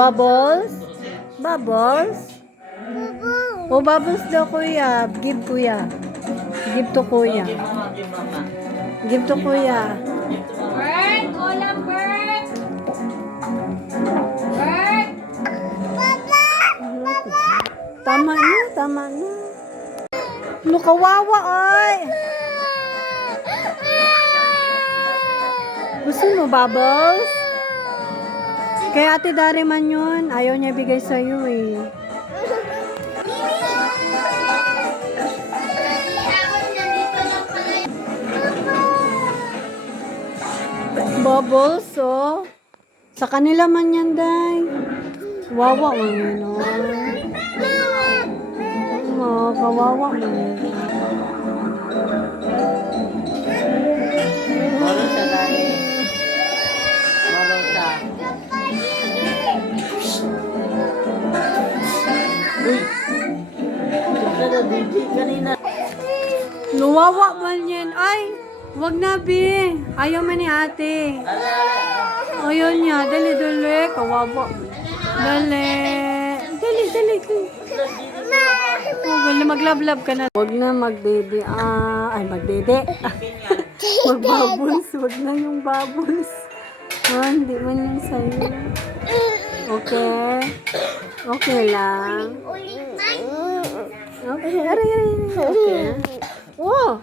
Bubbles? Bubbles? Oh, bubbles daw, kuya. Give, kuya. Give to kuya. Give to kuya. Bert! Hola, Bert! Bert! Tama na, tama na. Ano, kawawa, ay. Gusto mo, Bubbles? Kay Ate Dari man yun. Ayaw niya bigay sa'yo eh. Bubbles, oh. Sa kanila man yan, Day. Wawa man yun, oh. Kawawa man yun. Malo siya dali. Malo siya. Uy! Ito na baby kanina. Luwawa man yan. Ay, wag na, Bi. Ayaw man ni ate. Ayaw niya. Dali, dali. Kawawa. Dali. Dali, dali. Oh, wala, maglablab ka na. Wag na magdede. Ay, magdede. Magbubbles. Wag na yung bubbles. Hindi man yung sa'yo. Okay? Okay lang. Okay. Aray. Okay. Oh.